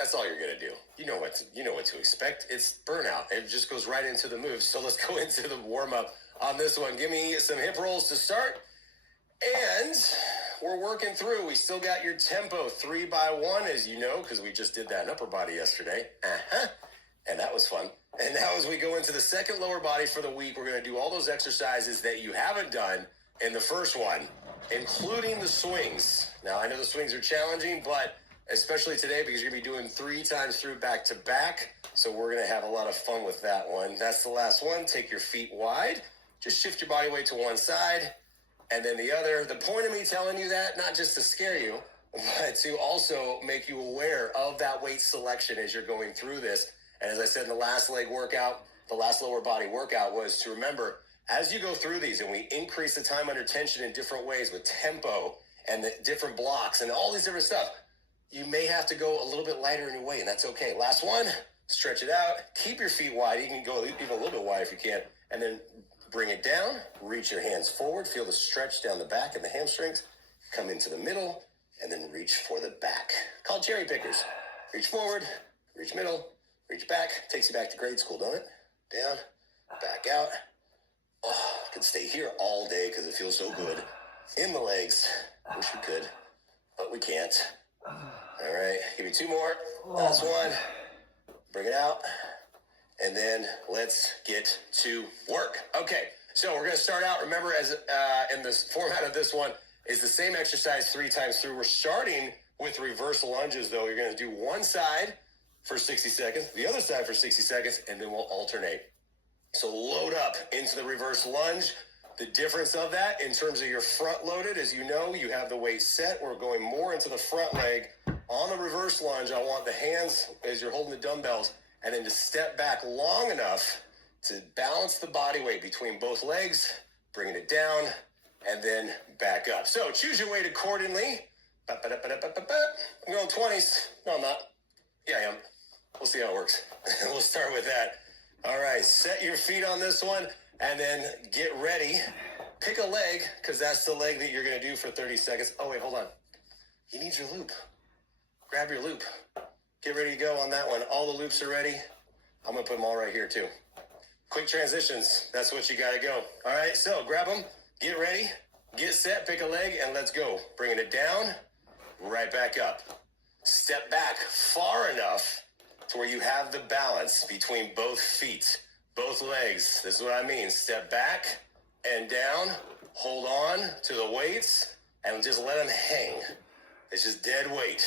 That's all you're going to do. You know what to expect. It's burnout. It just goes right into the move. So let's go into the warm-up on this one. Give me some hip rolls to start. And we're working through. We still got your tempo 3x1, as you know, because we just did that in upper body yesterday. And that was fun. And now as we go into the second lower body for the week, we're going to do all those exercises that you haven't done in the first one, including the swings. Now, I know the swings are challenging, but especially today because you're going to be doing 3 times through back to back. So we're going to have a lot of fun with that one. That's the last one. Take your feet wide. Just shift your body weight to one side and then the other. The point of me telling you that, not just to scare you, but to also make you aware of that weight selection as you're going through this. And as I said in the last leg workout, the last lower body workout was to remember, as you go through these and we increase the time under tension in different ways with tempo and the different blocks and all these different stuff, you may have to go a little bit lighter in your weight, and that's okay. Last one, stretch it out. Keep your feet wide. You can go even a little bit wide if you can. And then bring it down. Reach your hands forward. Feel the stretch down the back and the hamstrings. Come into the middle, and then reach for the back. Called cherry pickers. Reach forward, reach middle, reach back. Takes you back to grade school, don't it? Down, back out. Oh, I could stay here all day because it feels so good. In the legs. Wish we could, but we can't. All right, give me 2 more. Last one. Bring it out. And then let's get to work. Okay, so we're going to start out. Remember, as in this format of this one, is the same exercise 3 times through. We're starting with reverse lunges, though. You're going to do one side for 60 seconds, the other side for 60 seconds, and then we'll alternate. So load up into the reverse lunge. The difference of that in terms of your front loaded, as you know, you have the weight set. We're going more into the front leg. On the reverse lunge, I want the hands as you're holding the dumbbells and then to step back long enough to balance the body weight between both legs, bringing it down, and then back up. So choose your weight accordingly. I'm going 20s. No, I'm not. Yeah, I am. We'll see how it works. We'll start with that. All right, set your feet on this one. And then get ready. Pick a leg, because that's the leg that you're going to do for 30 seconds. Oh, wait, hold on. You need your loop. Grab your loop. Get ready to go on that one. All the loops are ready. I'm going to put them all right here, too. Quick transitions. That's what you got to go. All right, so grab them. Get ready. Get set. Pick a leg, and let's go. Bringing it down. Right back up. Step back far enough to where you have the balance between both feet. Both legs. This is what I mean. Step back and down. Hold on to the weights and just let them hang. It's just dead weight.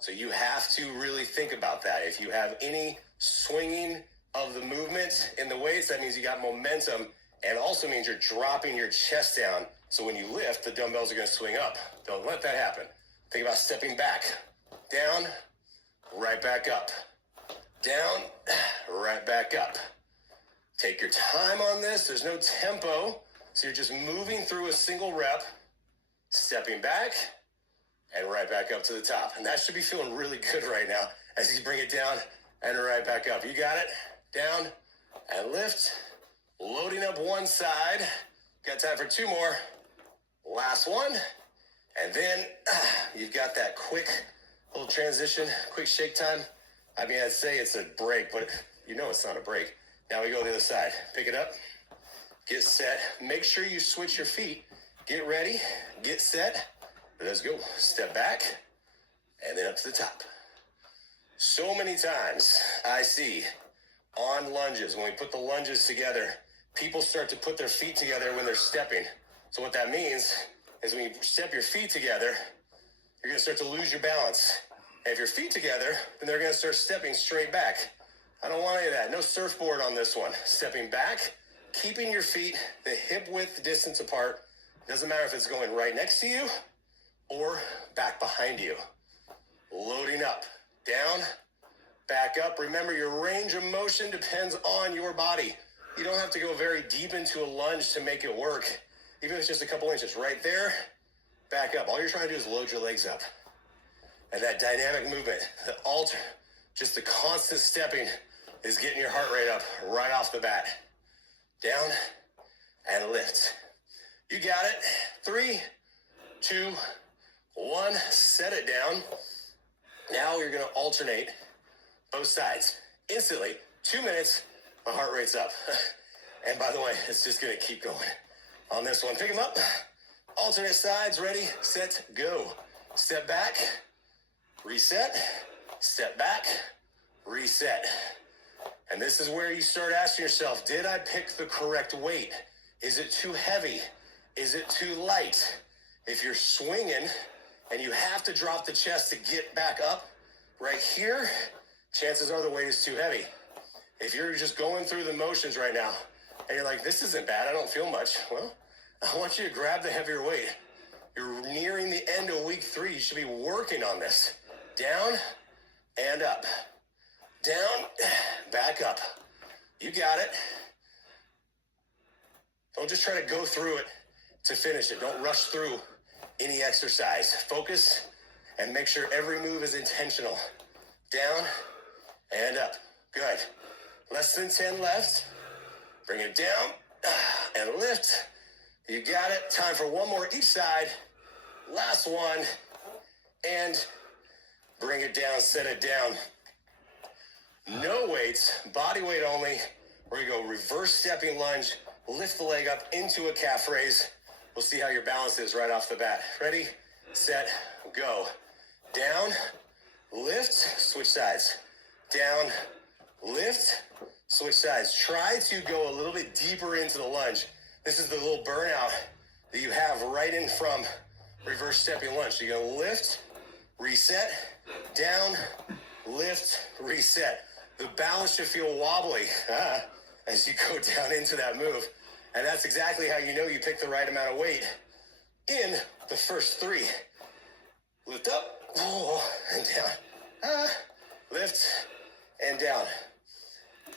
So you have to really think about that. If you have any swinging of the movement in the weights, that means you got momentum and also means you're dropping your chest down. So when you lift, the dumbbells are going to swing up. Don't let that happen. Think about stepping back. Down, right back up. Down, right back up. Take your time on this. There's no tempo. So you're just moving through a single rep, stepping back, and right back up to the top. And that should be feeling really good right now as you bring it down and right back up. You got it? Down and lift. Loading up one side. Got time for 2 more. Last one. And then you've got that quick little transition, quick shake time. I mean, I'd say it's a break, but you know it's not a break. Now we go to the other side. Pick it up. Get set. Make sure you switch your feet. Get ready. Get set. Let's go. Step back. And then up to the top. So many times I see on lunges, when we put the lunges together, people start to put their feet together when they're stepping. So what that means is when you step your feet together, you're going to start to lose your balance. And if your feet together, then they're going to start stepping straight back. I don't want any of that. No surfboard on this one. Stepping back, keeping your feet the hip width distance apart. Doesn't matter if it's going right next to you or back behind you. Loading up, down, back up. Remember, your range of motion depends on your body. You don't have to go very deep into a lunge to make it work. Even if it's just a couple inches right there, back up. All you're trying to do is load your legs up. And that dynamic movement, the just the constant stepping is getting your heart rate up right off the bat. Down and lift. You got it. 3, 2, 1. Set it down. Now you're going to alternate both sides. Instantly, 2 minutes, my heart rate's up. And by the way, it's just gonna keep going. On this one, pick them up. Alternate sides, ready, set, go. Step back, reset, step back, reset. And this is where you start asking yourself, did I pick the correct weight? Is it too heavy? Is it too light? If you're swinging and you have to drop the chest to get back up right here, chances are the weight is too heavy. If you're just going through the motions right now and you're like, this isn't bad, I don't feel much. Well, I want you to grab the heavier weight. You're nearing the end of week 3. You should be working on this. Down and up. Down, back up. You got it. Don't just try to go through it to finish it. Don't rush through any exercise. Focus and make sure every move is intentional. Down and up. Good. Less than 10 left. Bring it down and lift. You got it. Time for one more each side. Last one. And bring it down, set it down. No weights, body weight only. We're going to go reverse stepping lunge, lift the leg up into a calf raise. We'll see how your balance is right off the bat. Ready, set, go. Down, lift, switch sides. Down, lift, switch sides. Try to go a little bit deeper into the lunge. This is the little burnout that you have right in from reverse stepping lunge. So you're going to lift, reset, down, lift, reset. The balance should feel wobbly as you go down into that move. And that's exactly how you know you picked the right amount of weight in the first 3. Lift up, and down. Lift and down.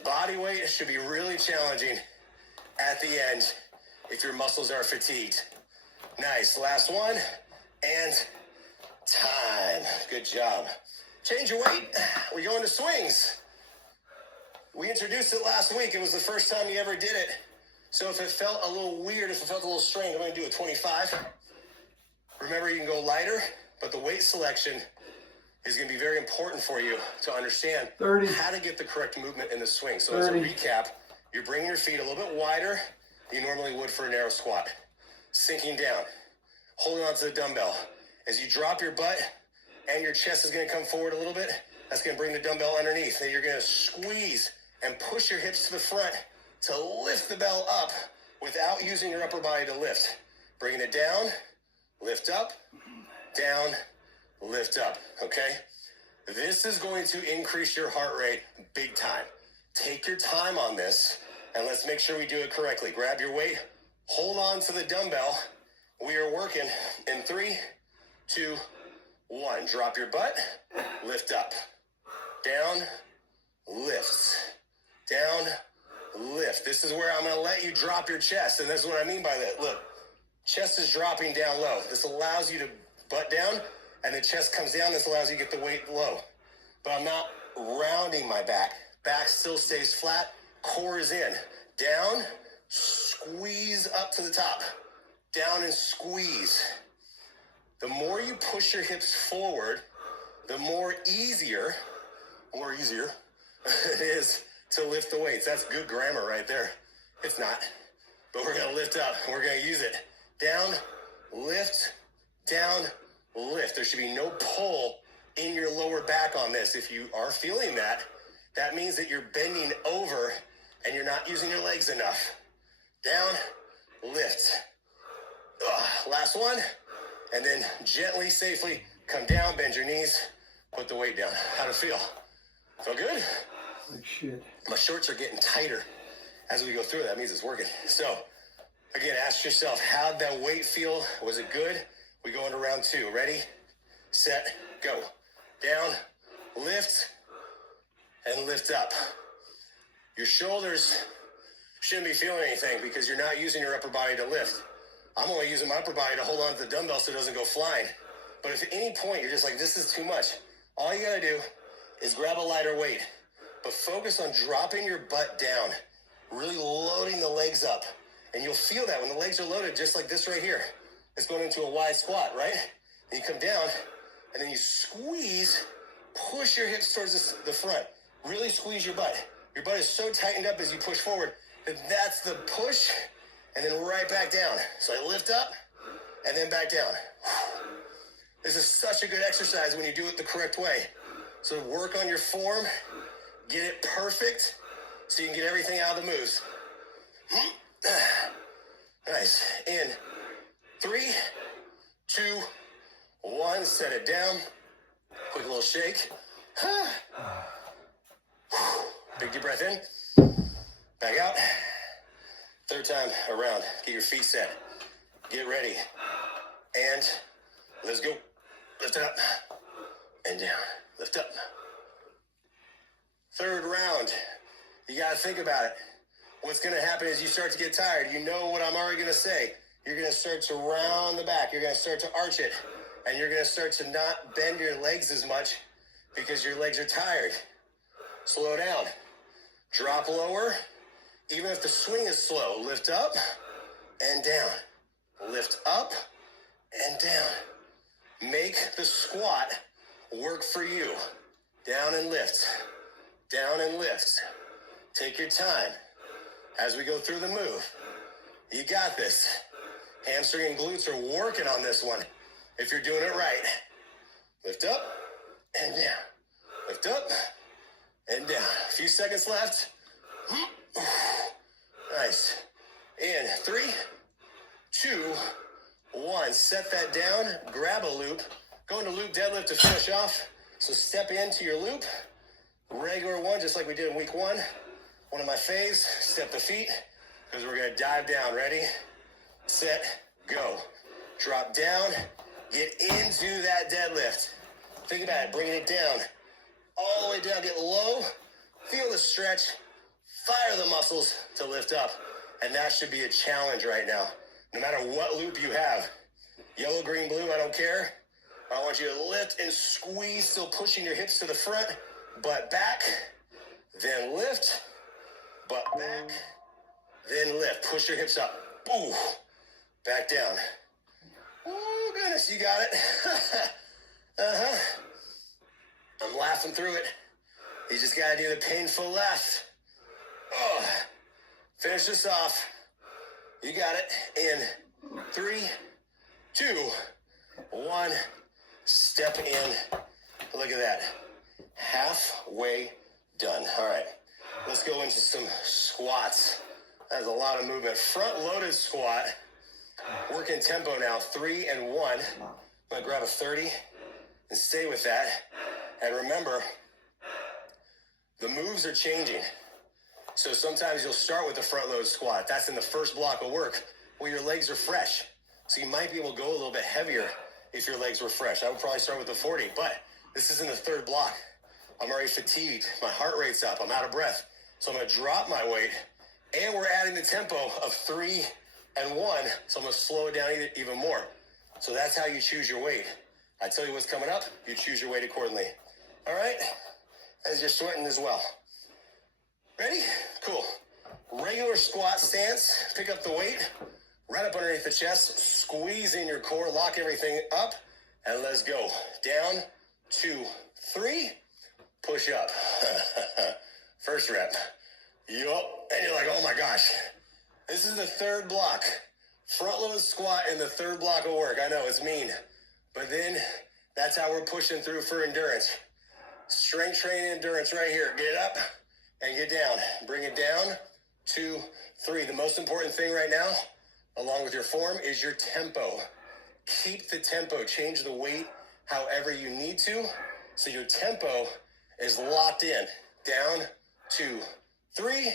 Body weight should be really challenging at the end if your muscles are fatigued. Nice. Last one. And time. Good job. Change your weight. We go into swings. We introduced it last week. It was the first time you ever did it. So if it felt a little weird, if it felt a little strange, I'm going to do a 25. Remember, you can go lighter, but the weight selection is going to be very important for you to understand 30. How to get the correct movement in the swing. So 30. as a recap, you're bringing your feet a little bit wider than you normally would for a narrow squat. Sinking down, holding onto the dumbbell. As you drop your butt and your chest is going to come forward a little bit, that's going to bring the dumbbell underneath. And you're going to squeeze and push your hips to the front to lift the bell up without using your upper body to lift. Bringing it down, lift up, down, lift up, okay? This is going to increase your heart rate big time. Take your time on this, and let's make sure we do it correctly. Grab your weight, hold on to the dumbbell. We are working in 3, 2, 1. Drop your butt, lift up, down, lift, down, lift. This is where I'm going to let you drop your chest, and this is what I mean by that. Look, chest is dropping down low. This allows you to butt down, and the chest comes down. This allows you to get the weight low. But I'm not rounding my back. Back still stays flat. Core is in. Down, squeeze up to the top. Down and squeeze. The more you push your hips forward, the more easier it is to lift the weights. That's good grammar right there. It's not. But we're going to lift up. We're going to use it. Down, lift, down, lift. There should be no pull in your lower back on this. If you are feeling that, that means that you're bending over and you're not using your legs enough. Down, lift. Last one. And then gently, safely come down, bend your knees, put the weight down. How'd it feel? Feel good? Like shit. My shorts are getting tighter as we go through. That means it's working. So, again, ask yourself, how'd that weight feel? Was it good? We go into round 2. Ready, set, go. Down, lift, and lift up. Your shoulders shouldn't be feeling anything because you're not using your upper body to lift. I'm only using my upper body to hold on to the dumbbell so it doesn't go flying. But if at any point you're just like, this is too much, all you gotta do is grab a lighter weight. But focus on dropping your butt down, really loading the legs up. And you'll feel that when the legs are loaded, just like this right here. It's going into a wide squat, right? And you come down, and then you squeeze, push your hips towards the front. Really squeeze your butt. Your butt is so tightened up as you push forward that that's the push, and then right back down. So I lift up and then back down. This is such a good exercise when you do it the correct way. So work on your form, get it perfect so you can get everything out of the moves. Nice. In 3, 2, 1. Set it down. Quick little shake. Big deep breath in. Back out. Third time around. Get your feet set. Get ready. And let's go. Lift it up. And down. Lift up. Third round. You got to think about it. What's going to happen is you start to get tired. You know what I'm already going to say. You're going to start to round the back. You're going to start to arch it. And you're going to start to not bend your legs as much because your legs are tired. Slow down. Drop lower. Even if the swing is slow, lift up and down. Lift up and down. Make the squat work for you. Down and lift. Down and lift. Take your time as we go through the move. You got this. Hamstring and glutes are working on this one if you're doing it right. Lift up and down. Lift up and down. A few seconds left. Nice. In 3, 2, 1. Set that down. Grab a loop. Go into loop deadlift to finish off. So step into your loop. Regular one, just like we did in week 1. One of my faves. Step the feet because we're going to dive down. Ready, set, go. Drop down. Get into that deadlift. Think about it. Bringing it down. All the way down. Get low. Feel the stretch. Fire the muscles to lift up. And that should be a challenge right now. No matter what loop you have. Yellow, green, blue, I don't care. I want you to lift and squeeze, still pushing your hips to the front. Butt back. Then lift. Butt back. Then lift. Push your hips up. Ooh. Back down. Oh, goodness, you got it. I'm laughing through it. You just got to do the painful laugh. Oh. Finish this off. You got it. In 3, 2, 1. Step in. Look at that. Halfway done. All right. Let's go into some squats. That's a lot of movement. Front-loaded squat. Working tempo now. 3 and 1. I'm going to grab a 30 and stay with that. And remember, the moves are changing. So sometimes you'll start with the front-load squat. That's in the first block of work where your legs are fresh. So you might be able to go a little bit heavier if your legs were fresh. I would probably start with the 40, but this is in the third block. I'm already fatigued. My heart rate's up. I'm out of breath. So I'm going to drop my weight, and we're adding the tempo of 3 and 1, so I'm going to slow it down even more. So that's how you choose your weight. I tell you what's coming up, you choose your weight accordingly. All right? As you're sweating as well. Ready? Cool. Regular squat stance. Pick up the weight. Right up underneath the chest. Squeeze in your core. Lock everything up. And let's go. Down, 2, 3. Push up. First rep. Yup. And you're like, oh my gosh. This is the third block. Front load squat in the third block of work. I know it's mean. But then that's how we're pushing through for endurance. Strength training endurance right here. Get up and get down. Bring it down. 2, 3. The most important thing right now, along with your form, is your tempo. Keep the tempo. Change the weight however you need to. So your tempo is locked in. Down, 2, 3.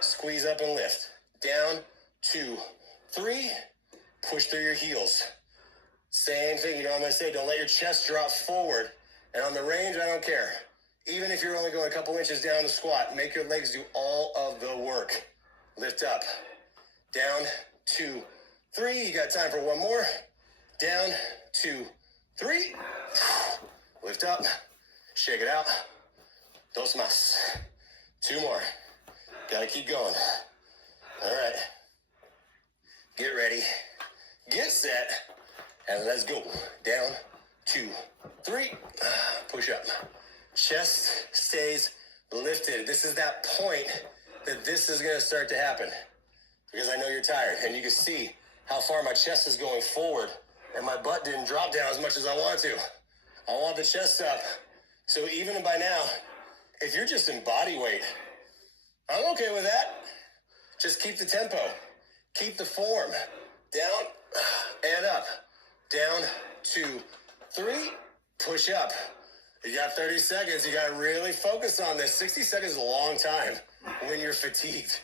Squeeze up and lift. Down, 2, 3. Push through your heels. Same thing, you know what I'm going to say? Don't let your chest drop forward. And on the range, I don't care. Even if you're only going a couple inches down the squat, make your legs do all of the work. Lift up. Down, 2, 3. You got time for one more. Down, 2, 3. Lift up. Shake it out. Dos más. 2 more. Gotta keep going. All right. Get ready. Get set. And let's go. Down, 2, 3. Push up. Chest stays lifted. This is that point that this is going to start to happen, because I know you're tired, and you can see how far my chest is going forward, and my butt didn't drop down as much as I want to. I want the chest up. So even by now, if you're just in body weight, I'm okay with that. Just keep the tempo. Keep the form. Down and up. Down, 2, 3, push up. You got 30 seconds. You got to really focus on this. 60 seconds is a long time when you're fatigued.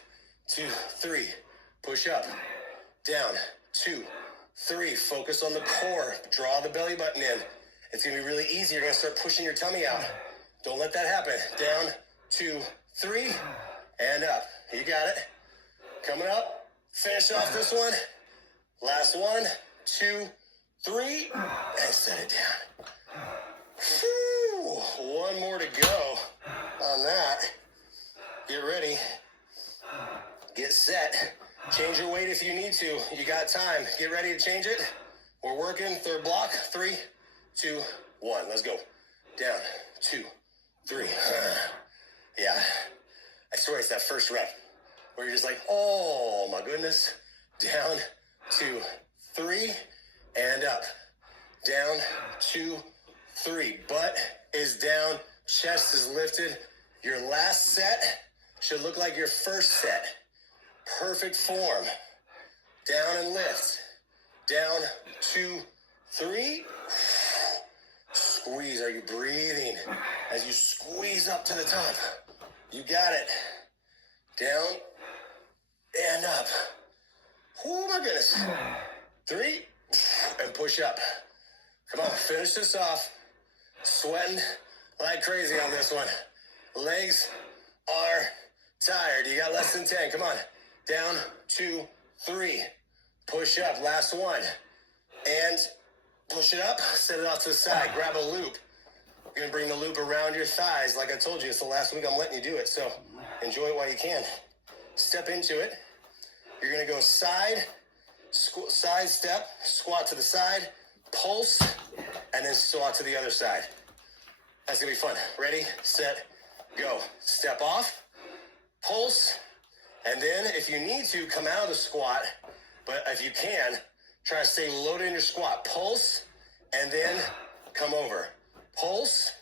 2, 3, push up. Down, 2, 3. Focus on the core. Draw the belly button in. It's going to be really easy. You're going to start pushing your tummy out. Don't let that happen. Down, 2, 3, and up. You got it. Coming up. Finish off this one. Last 1, 2, 3, and set it down. Whew. 1 more to go on that. Get ready. Get set. Change your weight if you need to. You got time. Get ready to change it. We're working. 3rd block. 3, 2, 1. Let's go. Down. 2, 3. Yeah. I swear it's that first rep where you're just like, oh my goodness. Down. 2, 3, and up. Down, 2, 3. Butt is down. Chest is lifted. Your last set should look like your first set. Perfect form. Down and lift. Down, 2, 3. Squeeze. Are you breathing as you squeeze up to the top? You got it. Down and up. Oh my goodness. 3, and push up. Come on, finish this off. Sweating like crazy on this one. Legs are tired. You got less than 10. Come on. Down, 2, 3. Push up. Last 1. And push it up. Set it off to the side. Grab a loop. You're going to bring the loop around your thighs. Like I told you, it's the last week I'm letting you do it. So enjoy it while you can. Step into it. You're going to go side step, squat to the side, pulse, and then squat to the other side. That's going to be fun. Ready, set, go. Step off, pulse, and then if you need to, come out of the squat, but if you can, try to stay loaded in your squat. Pulse, and then come over. Pulse,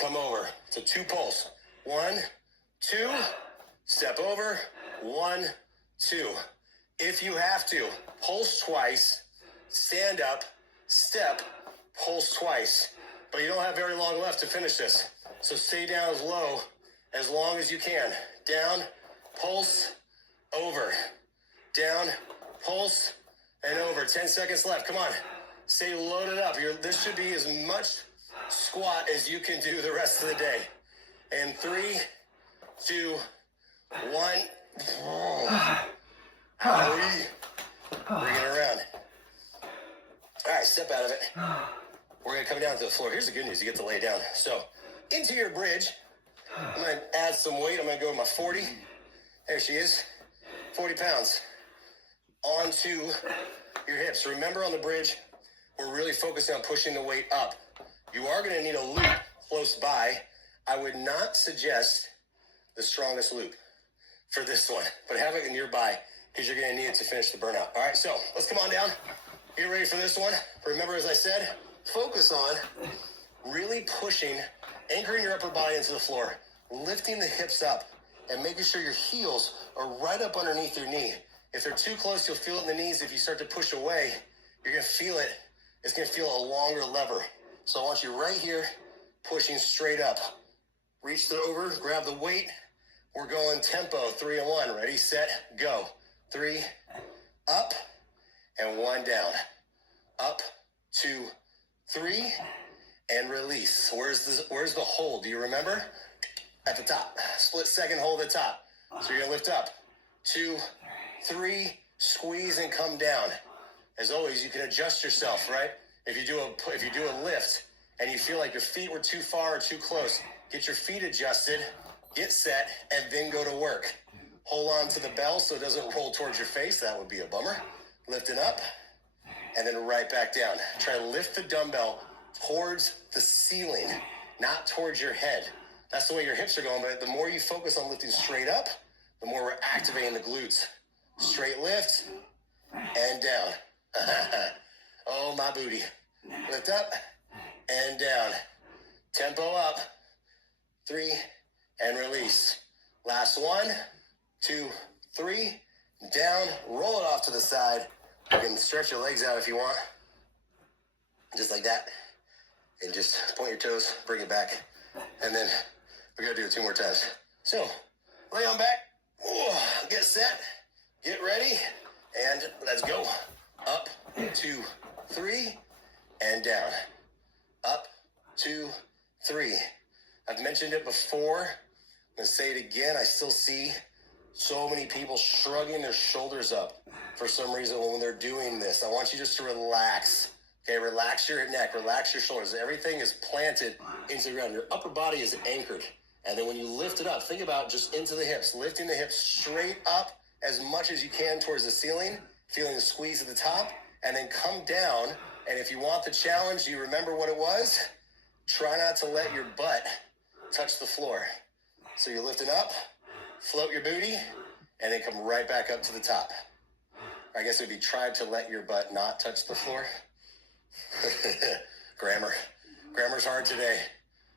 come over. So 2 pulse. 1, 2, step over, 1, 2. If you have to, pulse twice, stand up, step, pulse twice. But you don't have very long left to finish this. So stay down as low as long as you can. Down, pulse, over. Down, pulse, and over. 10 seconds left. Come on. Stay loaded up. This should be as much squat as you can do the rest of the day. And 3, 2, 1. Bring it around. All right, step out of it. We're going to come down to the floor. Here's the good news. You get to lay down. So, into your bridge, I'm going to add some weight. I'm going to go with my 40. There she is. 40 pounds. Onto your hips. Remember on the bridge, we're really focusing on pushing the weight up. You are going to need a loop close by. I would not suggest the strongest loop for this one, but have it nearby because you're going to need it to finish the burnout. All right, so let's come on down. Get ready for this one. Remember, as I said, focus on really pushing, anchoring your upper body into the floor, lifting the hips up, and making sure your heels are right up underneath your knee. If they're too close, you'll feel it in the knees. If you start to push away, you're going to feel it. It's going to feel a longer lever. So I want you right here, pushing straight up. Reach over, grab the weight. We're going tempo, 3 and 1. Ready, set, go. 3, up, and 1 down. Up, 2, 3, and release. Where's the hold? Do you remember? At the top. Split second hold at the top. So you're going to lift up. 2, 3, squeeze and come down. As always, you can adjust yourself, right? If you do a lift and you feel like your feet were too far or too close, get your feet adjusted, get set, and then go to work. Hold on to the bell so it doesn't roll towards your face. That would be a bummer. Lift it up, and then right back down. Try to lift the dumbbell towards the ceiling, not towards your head. That's the way your hips are going, but the more you focus on lifting straight up, the more we're activating the glutes. Straight lift and down. Oh, my booty. Lift up and down. Tempo up. 3 and release. Last 1, 2, 3. Down. Roll it off to the side. You can stretch your legs out if you want. Just like that. And just point your toes, bring it back. And then we're going to do it 2 more times. So, lay on back. Ooh, get set. Get ready. And let's go. Up, 2, 3. And down. Up, 2, 3. I've mentioned it before. I'm going to say it again. I still see so many people shrugging their shoulders up for some reason when they're doing this. I want you just to relax. Okay, relax your neck, relax your shoulders. Everything is planted into the ground. Your upper body is anchored. And then when you lift it up, think about just into the hips, lifting the hips straight up as much as you can towards the ceiling, feeling the squeeze at the top, and then come down. And if you want the challenge, you remember what it was? Try not to let your butt touch the floor. So you're lifting up, float your booty, and then come right back up to the top. I guess it would be try to let your butt not touch the floor. Grammar's hard today.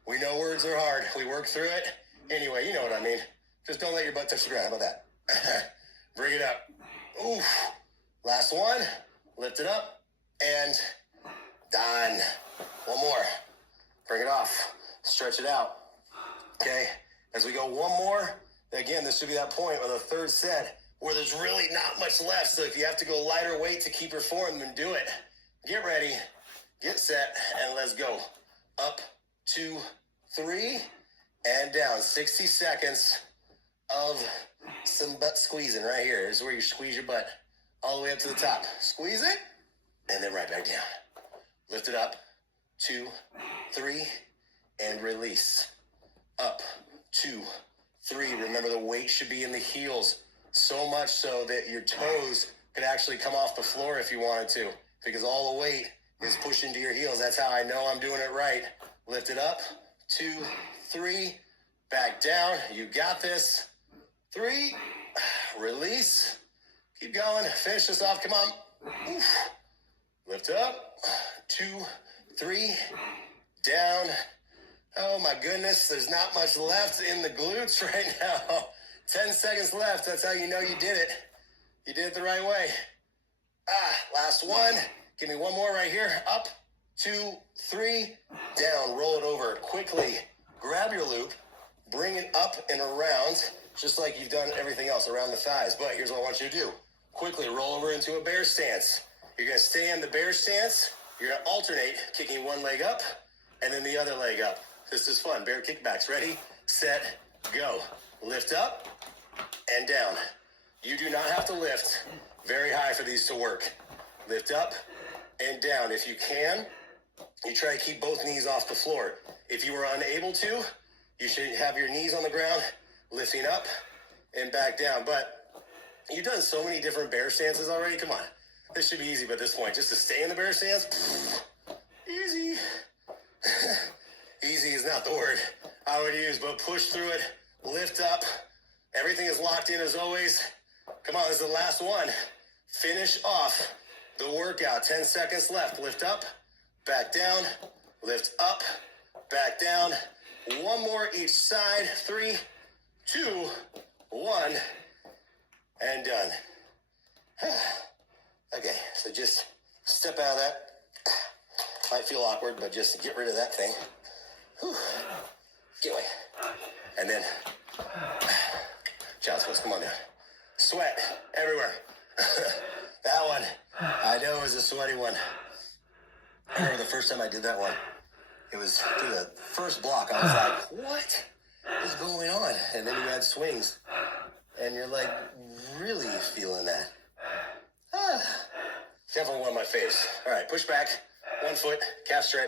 We know words are hard. We work through it. Anyway, you know what I mean. Just don't let your butt touch the ground. How about that? Bring it up. Oof. Last 1. Lift it up. And done. 1 more. Bring it off. Stretch it out. Okay. As we go 1 more, again, this should be that point with a 3rd set where there's really not much left. So if you have to go lighter weight to keep your form, then do it. Get ready, get set, and let's go. Up, 2, 3, and down. 60 seconds of some butt squeezing right here. This is where you squeeze your butt all the way up to the top. Squeeze it, and then right back down. Lift it up, 2, 3, and release. Up, 2, 3. Remember, the weight should be in the heels, so much so that your toes could actually come off the floor if you wanted to, because all the weight is pushed into your heels. That's how I know I'm doing it right. Lift it up. 2, 3. Back down. You got this. 3. Release. Keep going. Finish this off. Come on. Oof. Lift up. 2, 3. Down. Oh, my goodness. There's not much left in the glutes right now. 10 seconds left. That's how you know you did it. You did it the right way. Last 1. Give me 1 more right here. Up, 2, 3, down. Roll it over quickly. Grab your loop. Bring it up and around, just like you've done everything else around the thighs. But here's what I want you to do. Quickly roll over into a bear stance. You're going to stay in the bear stance. You're going to alternate, kicking one leg up and then the other leg up. This is fun. Bear kickbacks. Ready, set, go. Lift up and down. You do not have to lift very high for these to work. Lift up and down. If you can, you try to keep both knees off the floor. If you are unable to, you should have your knees on the ground, lifting up and back down. But you've done so many different bear stances already. Come on. This should be easy by this point. Just to stay in the bear stance, easy. Easy is not the word I would use, but push through it, lift up. Everything is locked in as always. Come on, this is the last one. Finish off the workout. 10 seconds left. Lift up, back down, lift up, back down. 1 more each side. 3, 2, 1, and done. Okay, so just step out of that. Might feel awkward, but just get rid of that thing. Whew. Get away. And then, child's pose, come on down. Sweat everywhere. That one, I know it was a sweaty one. I remember the first time I did that one, it was through the first block. I was like, what is going on? And then you add swings, and you're like, really feeling that. Definitely one of my faves. All right, push back, 1 foot, calf stretch.